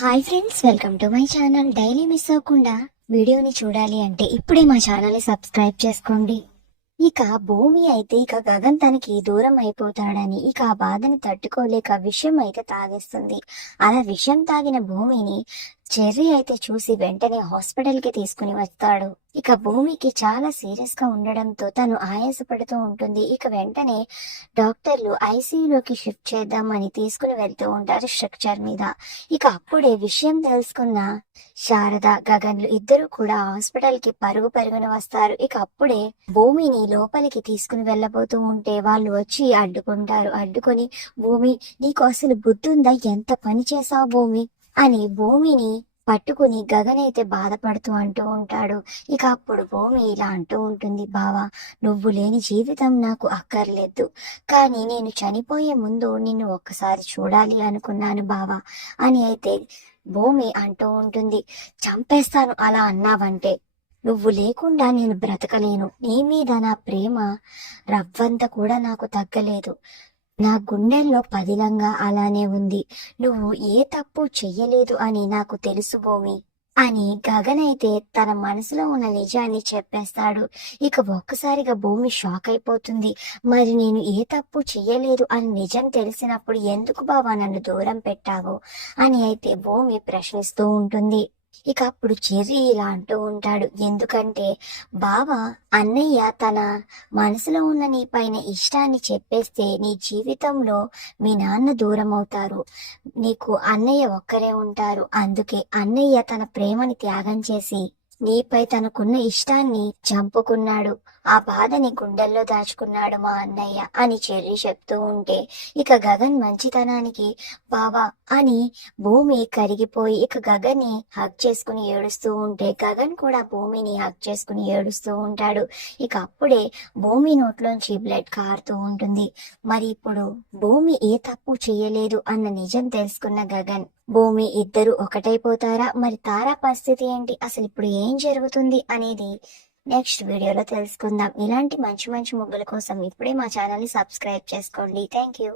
Hi friends, welcome to my channel. Daily miss అవ్వకుండా వీడియోని చూడాలి అంటే ఇప్పుడే మా ఛానల్ని సబ్స్క్రైబ్ చేసుకోండి. ఇక భూమి అయితే గగన్ తనకి దూరం అయిపోతాడని ఆ బాధని తట్టుకోలేక విషయం అయితే తాగేస్తుంది. అలా విషం తాగిన భూమిని చెర్రీ అయితే చూసి వెంటనే హాస్పిటల్ కి తీసుకుని వస్తాడు. భూమికి చాలా సీరియస్ గా ఉండడంతో తను ఆయాసపడుతూ ఉంటుంది. వెంటనే డాక్టర్లు ఐసీయూలోకి షిఫ్ట్ చేద్దామని తీసుకుని వెళ్తూ ఉంటారు స్ట్రక్చర్ మీద. అప్పుడే విషయం తెలుసుకున్న శారద, గగన్లు ఇద్దరు కూడా హాస్పిటల్ కి పరుగున వస్తారు. అప్పుడే భూమిని లోపలికి తీసుకుని వెళ్ళబోతూ ఉంటే వాళ్ళు వచ్చి అడ్డుకుంటారు. అడ్డుకొని, భూమి నీకు అసలు బుద్ధుందా, ఎంత పని చేసావు భూమి అని భూమిని పట్టుకుని గగన్ అయితే బాధపడుతూ అంటూ ఉంటాడు. అప్పుడు భూమి ఇలా అంటూ ఉంటుంది, బావా, నువ్వు లేని జీవితం నాకు అక్కర్లేదు, కానీ నేను చనిపోయే ముందు నిన్ను ఒక్కసారి చూడాలి అనుకున్నాను బావా అని అయితే భూమి అంటూ ఉంటుంది. చంపేస్తాను అలా అన్నావంటే, నువ్వు లేకుండా నేను బ్రతకలేను. నీ మీద నా ప్రేమ రవ్వంత కూడా నాకు తగ్గలేదు. నా గుండెల్లో పదిలంగా అలానే ఉంది. నువ్వు ఏ తప్పు చెయ్యలేదు అని నాకు తెలుసు భూమి అని గగన్ అయితే తన మనసులో ఉన్న నిజాన్ని చెప్పేస్తాడు. ఒక్కసారిగా భూమి షాక్ అయిపోతుంది. మరి నేను ఏ తప్పు చెయ్యలేదు అని నిజం తెలిసినప్పుడు ఎందుకు బావా నన్ను దూరం పెట్టావు అని అయితే భూమి ప్రశ్నిస్తూ ఉంటుంది. అప్పుడు చెర్రీ ఇలా అంటూ ఉంటాడు, ఎందుకంటే బావ, అన్నయ్య తన మనసులో ఉన్న నీ పైన ఇష్టాన్ని చెప్పేస్తే నీ జీవితంలో మీ నాన్న దూరం అవుతారు. నీకు అన్నయ్య ఒక్కరే ఉంటారు. అందుకే అన్నయ్య తన ప్రేమని త్యాగం చేసి నీపై తనకున్న ఇష్టాన్ని చంపుకున్నాడు. ఆ బాధని గుండెల్లో దాచుకున్నాడు మా అన్నయ్య అని చెర్రీ చెప్తూ ఉంటే గగన్ మంచితనానికి బావా అని భూమి కరిగిపోయి గగన్ ని హగ్ చేసుకుని ఏడుస్తూ ఉంటే గగన్ కూడా భూమిని హగ్ చేసుకుని ఏడుస్తూ ఉంటాడు. అప్పుడే భూమి నోట్లోంచి బ్లడ్ కారుతూ ఉంటుంది. మరి ఇప్పుడు భూమి ఏ తప్పు చేయలేదు అన్న నిజం తెలుసుకున్న గగన్, భూమి ఇద్దరు ఒకటైపోతారా? మరి తారా పరిస్థితి ఏంటి? అసలు ఇప్పుడు ఏం జరుగుతుంది అనేది నెక్స్ట్ వీడియోలో తెలుసుకుందాం. ఇలాంటి మంచి మంచి ముగ్గుల కోసం ఇప్పుడే మా ఛానల్ ని సబ్స్క్రైబ్ చేసుకోండి. Thank you.